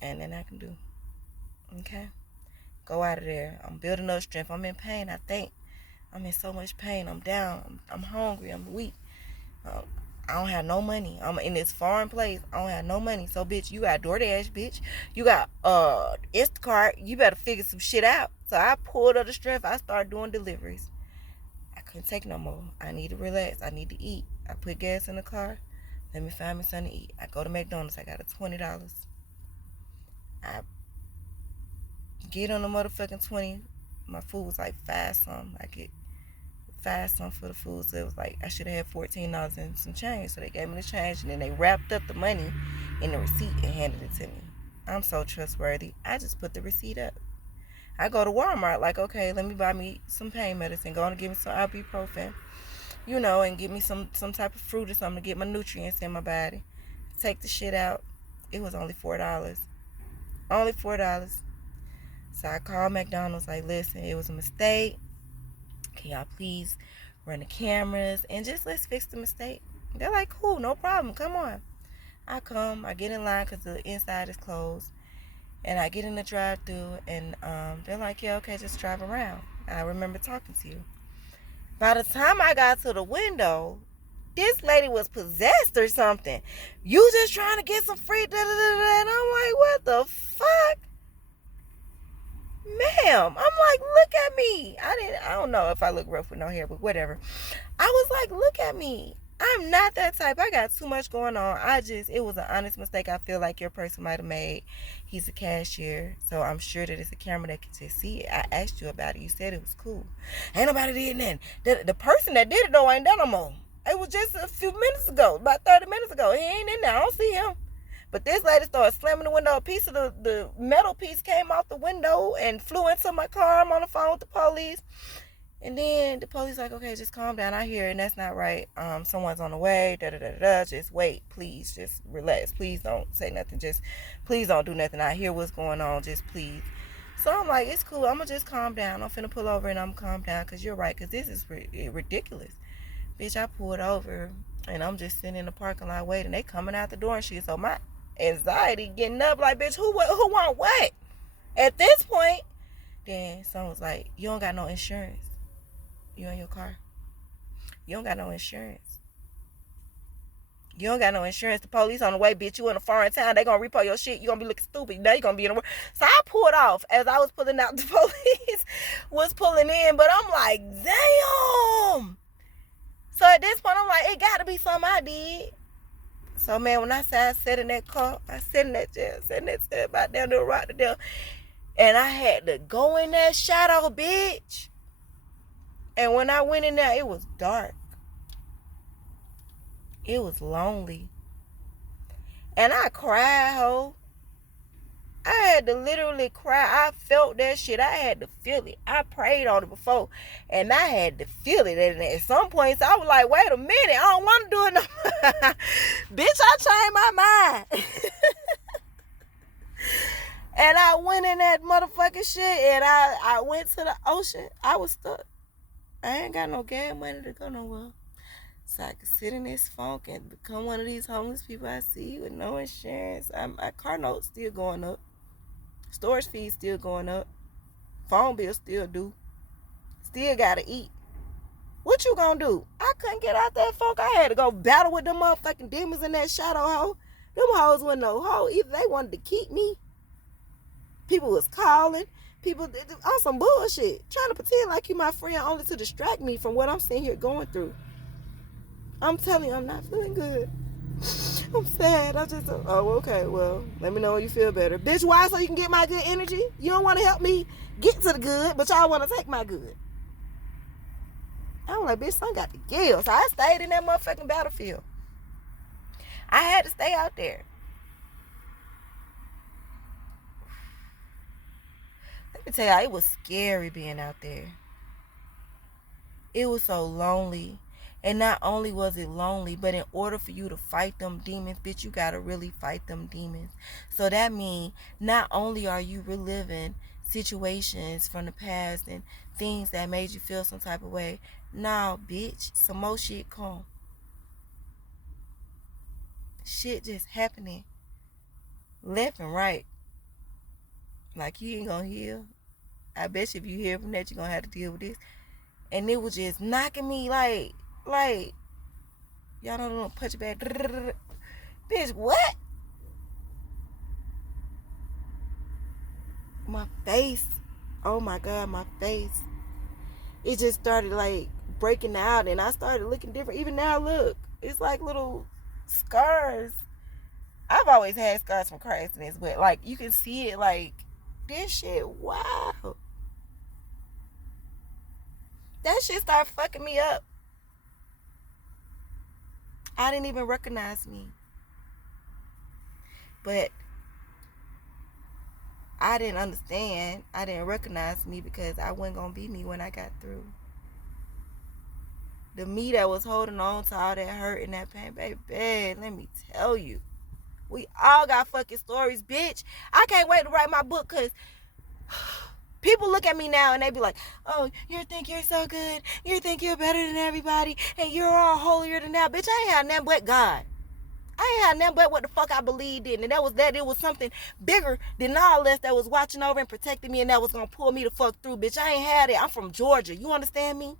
And then I can do. Okay? Go out of there. I'm building up strength. I'm in pain, I think. I'm in so much pain. I'm down. I'm hungry. I'm weak. I don't have no money. I'm in this foreign place. I don't have no money. So, bitch, you got DoorDash, bitch. You got Instacart. You better figure some shit out. So I pulled up the strength. I started doing deliveries. I couldn't take no more. I need to relax. I need to eat. I put gas in the car. Let me find me something to eat. I go to McDonald's. I got a $20. I get on the motherfucking 20. My food was like 5 something. I get 5 something for the food, so it was like I should have had $14 and some change. So they gave me the change, and then they wrapped up the money in the receipt and handed it to me. I'm so trustworthy. I just put the receipt up. I go to Walmart like, okay, let me buy me some pain medicine. Go and give me some ibuprofen, you know, and give me some type of fruit or something to get my nutrients in my body. Take the shit out. It was only $4. Only $4. So I called McDonald's like, listen, it was a mistake. Can y'all please run the cameras and just let's fix the mistake? They're like, cool, no problem, come on. I come, I get in line because the inside is closed, and I get in the drive-thru, and they're like, yeah, okay, just drive around. I remember talking to you. By the time I got to the window, this lady was possessed or something. You just trying to get some free da-da-da-da, and I'm like, what the fuck? Ma'am, I'm like, look at me. I don't know if I look rough with no hair, but whatever. I was like, look at me. I'm not that type. I got too much going on. It was an honest mistake I feel like your person might have made. He's a cashier, so I'm sure that it's a camera that can just see it. I asked you about it. You said it was cool. Ain't nobody did nothing. The person that did it, though, ain't done no more. It was just a few minutes ago, about 30 minutes ago. He ain't in there. I don't see him. But this lady started slamming the window. A piece of the metal piece came out the window and flew into my car. I'm on the phone with the police. And then the police like, okay, just calm down. I hear it, and that's not right. Someone's on the way. Da-da-da-da. Just wait. Please, just relax. Please don't say nothing. Just, please don't do nothing. I hear what's going on. Just please. So I'm like, it's cool. I'm going to just calm down. I'm finna pull over, and I'm calm down because you're right, because this is ridiculous. Bitch, I pulled over, and I'm just sitting in the parking lot waiting. They coming out the door and shit. So my anxiety getting up like, bitch, who want what? At this point, then someone was like, you don't got no insurance. You in your car. You don't got no insurance. You don't got no insurance. The police on the way, bitch. You in a foreign town. They gonna repo your shit. You gonna be looking stupid. Now you gonna be in the world. So I pulled off as I was pulling out. The police was pulling in, but I'm like, damn. So at this point, I'm like, it got to be something I did. So man, when I sat in that car, I sat in that chair, about down there, right there, and I had to go in that shadow, bitch. And when I went in there, it was dark. It was lonely. And I cried, ho. I had to literally cry. I felt that shit. I had to feel it. I prayed on it before, and I had to feel it. And at some points, I was like, wait a minute. I don't want to do it no more. Bitch, I changed my mind. And I went in that motherfucking shit, and I went to the ocean. I was stuck. I ain't got no gas money to go nowhere. So I could sit in this funk and become one of these homeless people I see with no insurance. My car note's still going up. Storage fees still going up. Phone bills still due. Still gotta eat. What you gonna do? I couldn't get out that funk. I had to go battle with them motherfucking demons in that shadow hole. Them hoes wasn't no hoe. Either they wanted to keep me. People was calling. People on some bullshit. Trying to pretend like you my friend only to distract me from what I'm sitting here going through. I'm telling you, I'm not feeling good. I'm sad. Okay, well, let me know when you feel better. Bitch, why? So you can get my good energy? You don't want to help me get to the good, but y'all want to take my good. I'm like, bitch, son got the gills. So I stayed in that motherfucking battlefield. I had to stay out there. Let me tell y'all, it was scary being out there. It was so lonely. And not only was it lonely, but in order for you to fight them demons, bitch, you gotta really fight them demons. So that means not only are you reliving situations from the past and things that made you feel some type of way. Nah, bitch, some more shit come. Shit just happening left and right. Like you ain't gonna heal. I bet you if you hear from that, you're gonna have to deal with this. And it was just knocking me like y'all don't punch it back. Bitch, what? My face. Oh my God, my face. It just started like breaking out, and I started looking different. Even now, look, it's like little scars. I've always had scars from car accidents, but like you can see it like this shit. Wow. That shit started fucking me up. I didn't even recognize me. But I didn't understand. I didn't recognize me because I wasn't going to be me when I got through. The me that was holding on to all that hurt and that pain, baby, let me tell you. We all got fucking stories, bitch. I can't wait to write my book because people look at me now and they be like, oh, you think you're so good. You think you're better than everybody. And you're all holier than that. Bitch, I ain't had nothing but God. I ain't had nothing but what the fuck I believed in. And that was that. It was something bigger than all this that was watching over and protecting me and that was going to pull me the fuck through. Bitch, I ain't had it. I'm from Georgia. You understand me?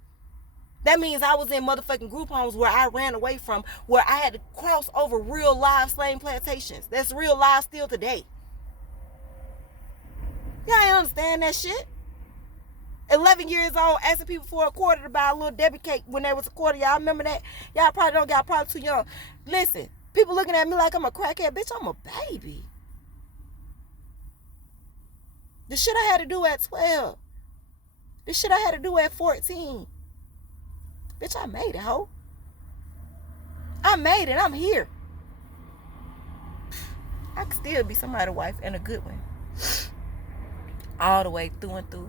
That means I was in motherfucking group homes where I ran away from, where I had to cross over real live slave plantations. That's real live still today. Y'all ain't understand that shit. 11 years old, asking people for a quarter to buy a little Debbie cake when there was a quarter. Y'all remember that? Y'all probably don't. Y'all probably too young. Listen, people looking at me like I'm a crackhead. Bitch, I'm a baby. The shit I had to do at 12. The shit I had to do at 14. Bitch, I made it, ho. I made it. I'm here. I could still be somebody's wife and a good one. All the way through and through.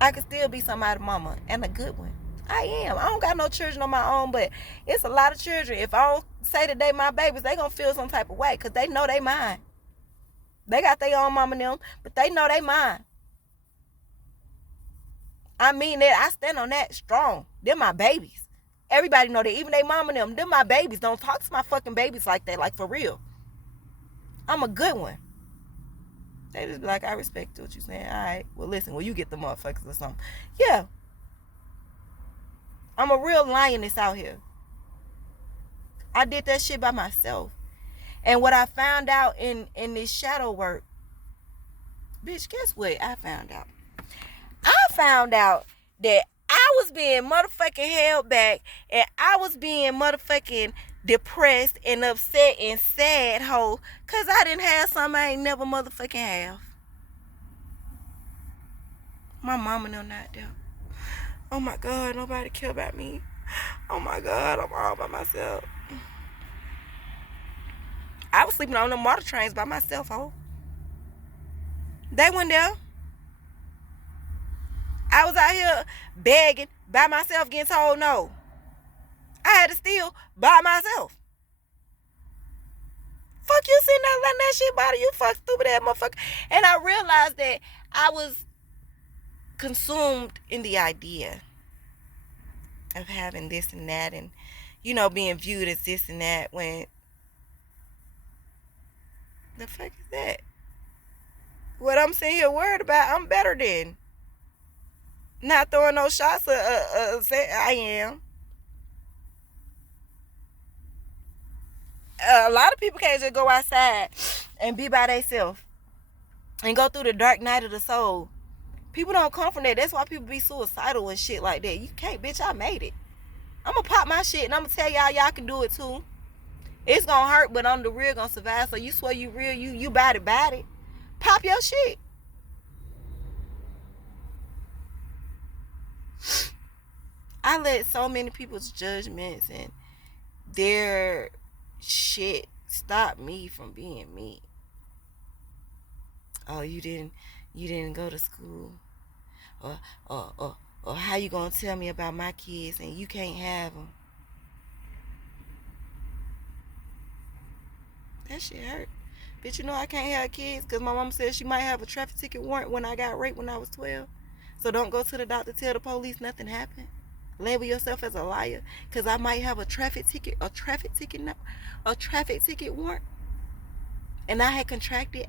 I could still be somebody's mama and a good one. I am. I don't got no children on my own, but it's a lot of children. If I don't say that they my babies, they gonna feel some type of way because they know they mine. They got their own mama and them, but they know they mine. I mean that. I stand on that strong. They're my babies. Everybody know that. Even they mama and them, they're my babies. Don't talk to my fucking babies like that. Like, for real. I'm a good one. They just be like, I respect what you're saying. All right. Well, listen. Well, you get the motherfuckers or something. Yeah. I'm a real lioness out here. I did that shit by myself. And what I found out in this shadow work, bitch, guess what I found out? I found out that I was being motherfucking held back, and I was being motherfucking depressed and upset and sad, ho, because I didn't have something I ain't never motherfucking have. My mama know not there. Oh my God, nobody care about me. Oh my God, I'm all by myself. I was sleeping on them water trains by myself, ho. They went there. I was out here begging by myself, getting told no. I had to steal by myself. Fuck you sitting there letting that shit bother you, fuck stupid ass motherfucker. And I realized that I was consumed in the idea of having this and that, and being viewed as this and that, when the fuck is that? What I'm sitting here worried about, I'm better than. Not throwing no shots, I am. A lot of people can't just go outside and be by themselves and go through the dark night of the soul. People don't come from that. That's why people be suicidal and shit like that. You can't, bitch, I made it. I'm gonna pop my shit and I'm gonna tell y'all can do it too. It's gonna hurt, but I'm the real gonna survive. So you swear you real, you body. Pop your shit. I let so many people's judgments and their shit stop me from being me. Oh, you didn't go to school, or how you gonna tell me about my kids and you can't have them? That shit hurt. Bitch, I can't have kids because my mom said she might have a traffic ticket warrant when I got raped when I was 12. So don't go to the doctor, tell the police nothing happened. Label yourself as a liar because I might have a traffic ticket warrant, and I had contracted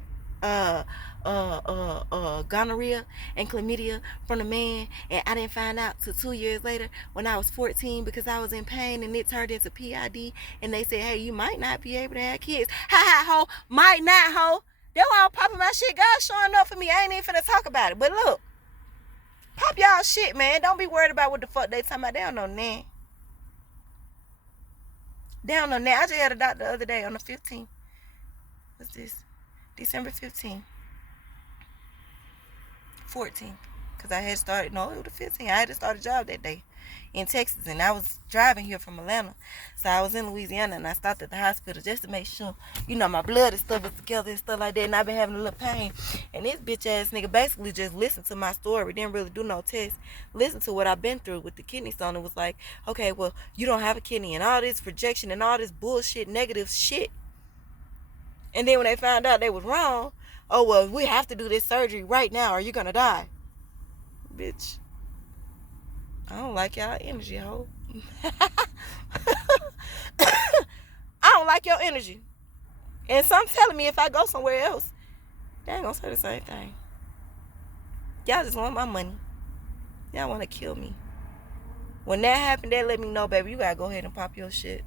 gonorrhea and chlamydia from the man, and I didn't find out till 2 years later when I was 14 because I was in pain and it turned into PID, and they said, hey, you might not be able to have kids. Ho, might not, ho. That's why I'm popping my shit. God showing up for me. I ain't even finna talk about it, but look. Pop y'all shit, man. Don't be worried about what the fuck they talking about. They don't know nothing. They don't know nothing. I just had a doctor the other day on the 15th. What's this? December 15th. 14th. Because I had started, no, it was the 15th. I had to start a job that day in Texas. And I was driving here from Atlanta. So I was in Louisiana and I stopped at the hospital just to make sure, my blood and stuff was together and stuff like that. And I've been having a little pain. And this bitch ass nigga basically just listened to my story. Didn't really do no test. Listened to what I've been through with the kidney stone. It was like, okay, well, you don't have a kidney and all this rejection and all this bullshit, negative shit. And then when they found out they was wrong, oh, well, we have to do this surgery right now or you're going to die. Bitch. I don't like y'all energy, ho. I don't like your energy. And some telling me if I go somewhere else, they ain't gonna say the same thing. Y'all just want my money. Y'all want to kill me. When that happened, they let me know, baby, you gotta go ahead and pop your shit.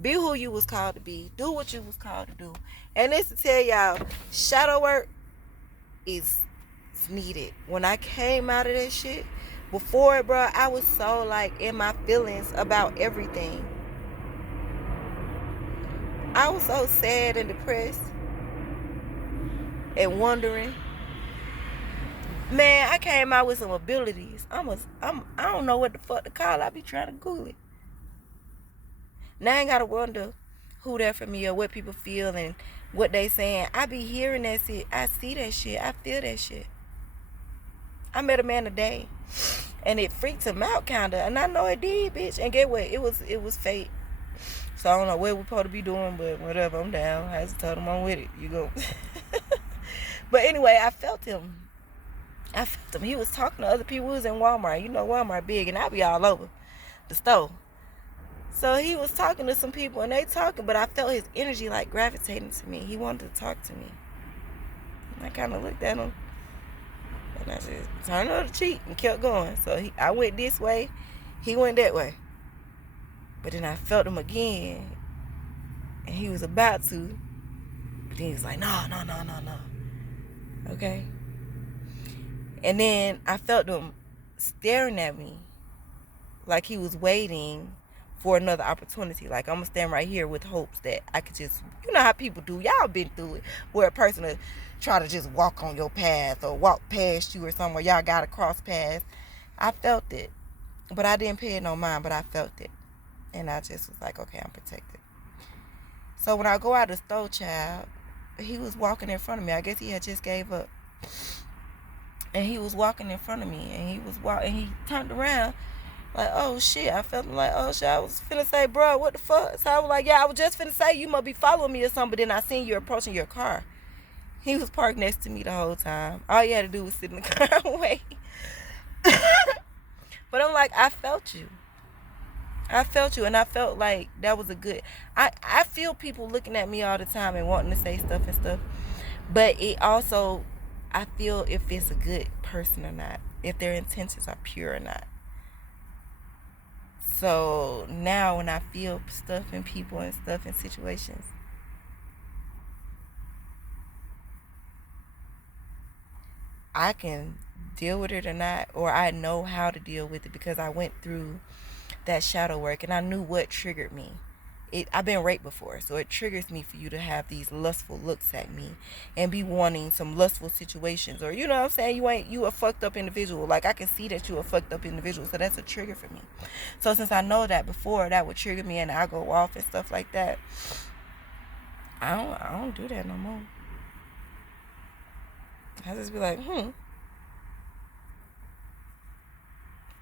Be who you was called to be. Do what you was called to do. And this to tell y'all, shadow work is needed. When I came out of that shit, before it, bro, I was so in my feelings about everything. I was so sad and depressed and wondering. Man, I came out with some abilities. I don't know what the fuck to call it. I be trying to Google it. Now I ain't gotta wonder who there for me or what people feel and what they saying. I be hearing that shit. I see that shit. I feel that shit. I met a man today, and it freaked him out kinda, and I know it did, bitch. And get what? It was fate. So I don't know what we're supposed to be doing, but whatever. I'm down. I just told him I'm with it. You go. But anyway, I felt him. He was talking to other people. He was in Walmart. Walmart big, and I be all over the store. So he was talking to some people, and they talking, but I felt his energy gravitating to me. He wanted to talk to me. And I kind of looked at him. And I just turned on the cheek and kept going. So I went this way. He went that way. But then I felt him again, and he was about to, but then he was like, no, no, no, no, no. Okay? And then I felt him staring at me like he was waiting for another opportunity. Like, I'm going to stand right here with hopes that I could just, you know how people do. Y'all been through it, where a person will try to just walk on your path or walk past you or somewhere. Y'all got to cross paths. I felt it. But I didn't pay it no mind, but I felt it. And I just was like, okay, I'm protected. So when I go out the store, child, he was walking in front of me. I guess he had just gave up. And he was walking in front of me. And he turned around like, oh shit. I felt like, oh shit. I was finna say, bro, what the fuck? So I was like, yeah, I was just finna say you must be following me or something. But then I seen you approaching your car. He was parked next to me the whole time. All you had to do was sit in the car and wait. But I'm like, I felt you. And I felt like that was a good. I feel people looking at me all the time and wanting to say stuff and stuff. But it also, I feel if it's a good person or not, if their intentions are pure or not. So now when I feel stuff in people and stuff in situations, I can deal with it or not, or I know how to deal with it because I went through that shadow work and I knew what triggered me. I've been raped before, so it triggers me for you to have these lustful looks at me and be wanting some lustful situations, or you know what I'm saying, you a fucked up individual. Like, I can see that you a fucked up individual, so that's a trigger for me. So since I know that before, that would trigger me and I go off and stuff like that. I don't do that no more. I just be like,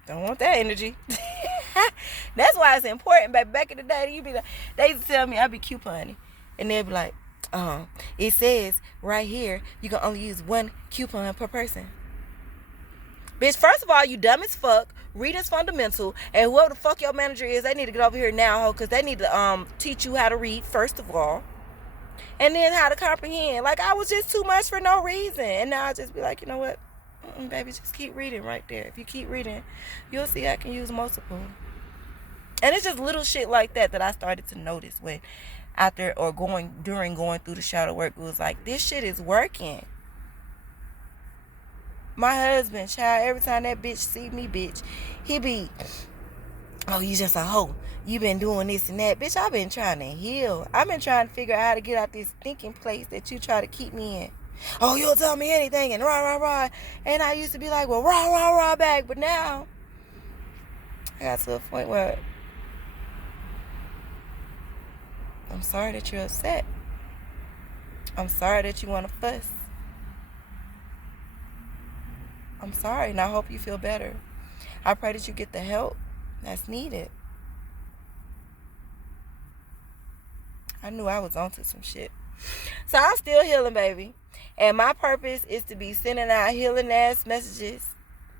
don't want that energy. That's why it's important, baby. Back in the day, they used to tell me I'd be couponing, and they'd be like, it says right here you can only use 1 coupon per person. Bitch, first of all, you dumb as fuck. Reading's fundamental, and whoever the fuck your manager is, they need to get over here now, ho, because they need to teach you how to read first of all, and then how to comprehend. Like, I was just too much for no reason, and now I just be like, you know what? Baby, just keep reading right there. If you keep reading, you'll see I can use multiple. And it's just little shit like that I started to notice when during going through the shadow work. It was like, this shit is working. My husband, child, every time that bitch see me, bitch, he be, oh, you just a hoe. You been doing this and that. Bitch, I've been trying to heal. I've been trying to figure out how to get out this thinking place that you try to keep me in. Oh, you'll tell me anything and rah, rah, rah. And I used to be like, well, rah, rah, rah back. But now, I got to a point where I'm sorry that you're upset. I'm sorry that you want to fuss. I'm sorry, and I hope you feel better. I pray that you get the help that's needed. I knew I was onto some shit. So I'm still healing, baby. And my purpose is to be sending out healing ass messages.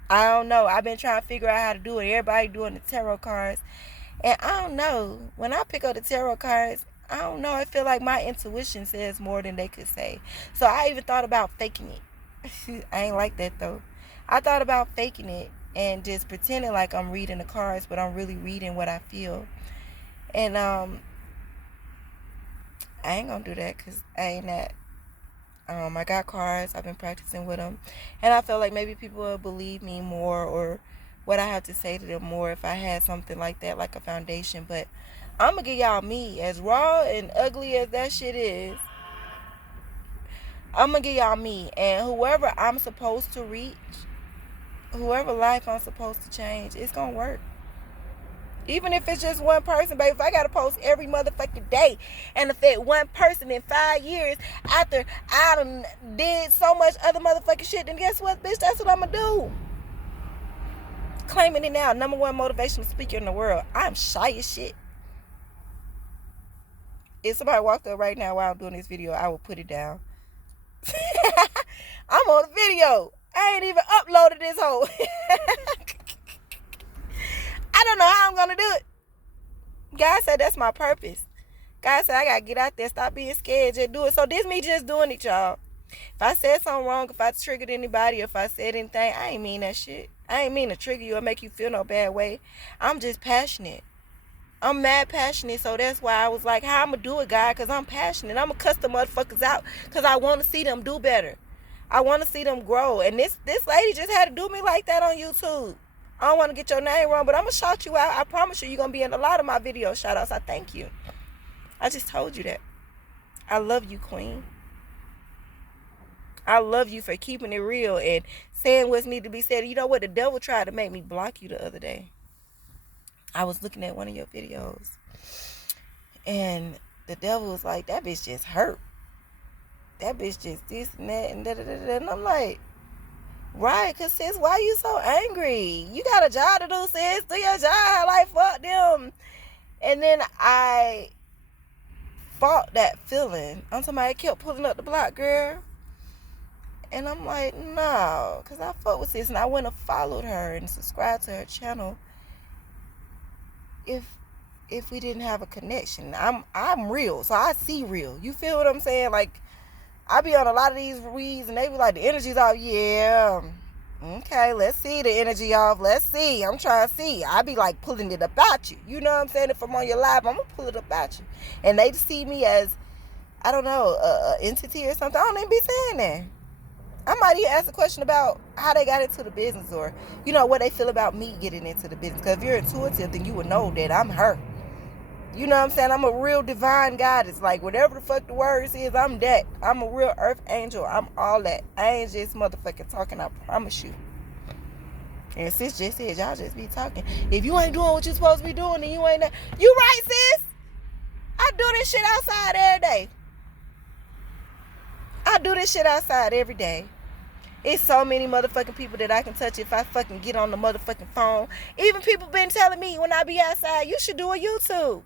I don't know. I've been trying to figure out how to do it. Everybody doing the tarot cards. And I don't know. When I pick up the tarot cards, I don't know. I feel like my intuition says more than they could say. So I even thought about faking it. I ain't like that, though. I thought about faking it and just pretending like I'm reading the cards, but I'm really reading what I feel. And I ain't gonna do that because I ain't that. I got cards. I've been practicing with them. And I felt like maybe people would believe me more, or what I have to say to them more if I had something like that, like a foundation. But I'm going to give y'all me. As raw and ugly as that shit is, I'm going to give y'all me. And whoever I'm supposed to reach, whoever life I'm supposed to change, it's going to work. Even if it's just one person, baby. If I got to post every motherfucking day and affect one person in 5 years after I done did so much other motherfucking shit, then guess what, bitch? That's what I'm going to do. Claiming it now, #1 motivational speaker in the world. I'm shy as shit. If somebody walked up right now while I'm doing this video, I will put it down. I'm on the video. I ain't even uploaded this whole. I don't know how I'm going to do it. God said that's my purpose. God said I got to get out there, stop being scared, just do it. So this me just doing it, y'all. If I said something wrong, if I triggered anybody, if I said anything, I ain't mean that shit. I ain't mean to trigger you or make you feel no bad way. I'm just passionate. I'm mad passionate, so that's why I was like, how I'm going to do it, God, because I'm passionate. I'm going to cuss the motherfuckers out because I want to see them do better. I want to see them grow. And this lady just had to do me like that on YouTube. I don't want to get your name wrong, but I'm going to shout you out. I promise you, you're going to be in a lot of my video shout-outs. I thank you. I just told you that. I love you, Queen. I love you for keeping it real and saying what's need to be said. You know what? The devil tried to make me block you the other day. I was looking at one of your videos, and the devil was like, that bitch just hurt. That bitch just this and that and da-da-da-da. And I'm like, right, because sis, why you so angry? You got a job to do, sis. Do your job. Like, fuck them. And then I fought that feeling. I'm somebody kept pulling up the block, girl. And I'm like, no, because I fuck with sis. And I went and followed her and subscribed to her channel. If we didn't have a connection, I'm real, so I see real. You feel what I'm saying? Like, I be on a lot of these reads and they be like, the energy's off. Yeah, okay, let's see the energy off. Let's see. I'm trying to see. I be like pulling it about you. You know what I'm saying? If I'm on your live, I'm gonna pull it about you. And they see me as, I don't know, a entity or something. I don't even be saying that. I might even ask a question about how they got into the business, or, you know, what they feel about me getting into the business. Because if you're intuitive, then you would know that I'm her. You know what I'm saying? I'm a real divine goddess. Like, whatever the fuck the words is, I'm that. I'm a real earth angel. I'm all that. I ain't just motherfucking talking, I promise you. And sis just said, y'all just be talking. If you ain't doing what you're supposed to be doing, then you ain't that. You right, sis? I do this shit outside every day. I do this shit outside every day. It's so many motherfucking people that I can touch if I fucking get on the motherfucking phone. Even people been telling me when I be outside, you should do a YouTube.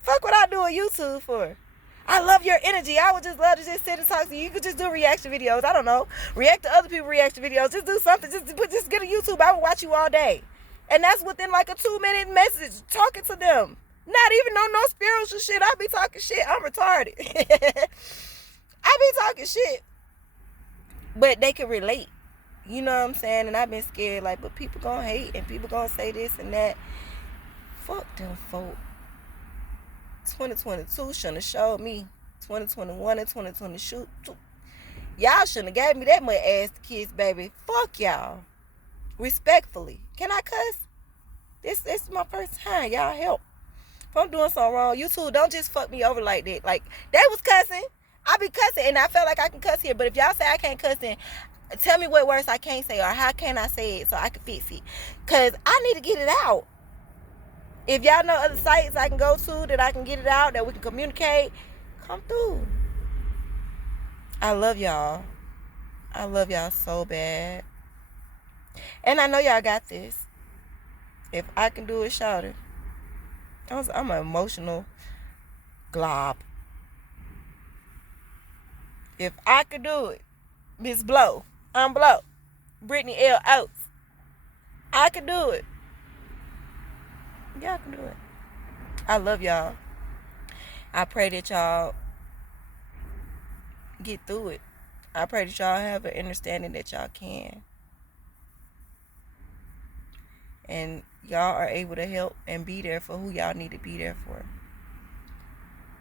Fuck what I do a YouTube for. I love your energy. I would just love to just sit and talk to you. You could just do reaction videos. I don't know. React to other people's reaction videos. Just do something. Just get a YouTube. I will watch you all day. And that's within like a 2-minute message. Talking to them. Not even on no spiritual shit. I be talking shit. I'm retarded. I be talking shit. But they can relate. You know what I'm saying? And I've been scared, like, but people gonna hate and people gonna say this and that. Fuck them folk. 2022 shouldn't have showed me. 2021 and 2022. Y'all shouldn't have gave me that much ass to kiss, baby. Fuck y'all. Respectfully. Can I cuss? This is my first time. Y'all help. If I'm doing something wrong, you two don't just fuck me over like that. Like, they was cussing. I be cussing, and I felt like I can cuss here. But if y'all say I can't cuss, then tell me what words I can't say, or how can I say it so I can fix it. Because I need to get it out. If y'all know other sites I can go to that I can get it out, that we can communicate, come through. I love y'all. I love y'all so bad. And I know y'all got this. If I can do it, shout it. I'm an emotional glob. If I could do it, Miss Blow, I'm Blow, Brittany L. Oates, I could do it. Y'all can do it. I love y'all. I pray that y'all get through it. I pray that y'all have an understanding that y'all can. And y'all are able to help and be there for who y'all need to be there for.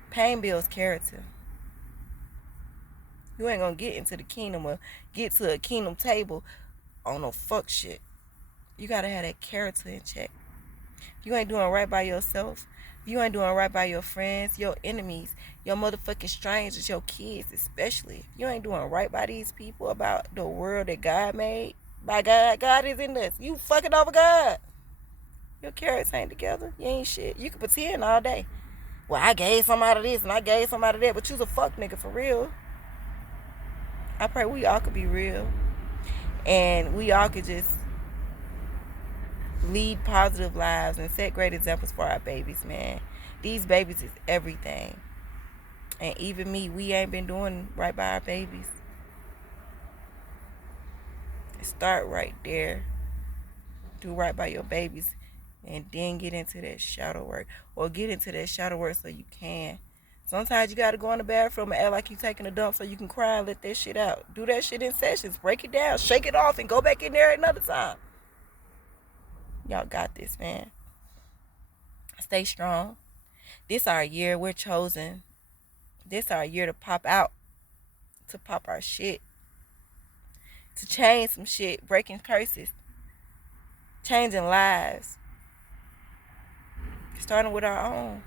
Pain builds character. You ain't gonna get into the kingdom or get to a kingdom table on no fuck shit. You gotta have that character in check. If you ain't doing right by yourself, if you ain't doing right by your friends, your enemies, your motherfucking strangers, your kids especially, if you ain't doing right by these people about the world that God made, by God is in this. You fucking over God. Your character ain't together. You ain't shit. You can pretend all day. Well, I gave somebody this and I gave somebody that, but you's a fuck nigga for real. I pray we all could be real. And we all could just lead positive lives and set great examples for our babies, man. These babies is everything. And even me, we ain't been doing right by our babies. Start right there. Do right by your babies. And then get into that shadow work. Or get into that shadow work so you can. Sometimes you got to go in the bathroom and act like you taking a dump so you can cry and let that shit out. Do that shit in sessions. Break it down. Shake it off and go back in there another time. Y'all got this, man. Stay strong. This our year. We're chosen. This our year to pop out, to pop our shit, to change some shit, breaking curses, changing lives, starting with our own.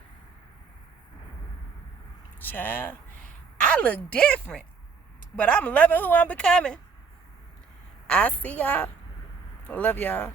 Child, I look different, but I'm loving who I'm becoming. I see y'all. Love y'all.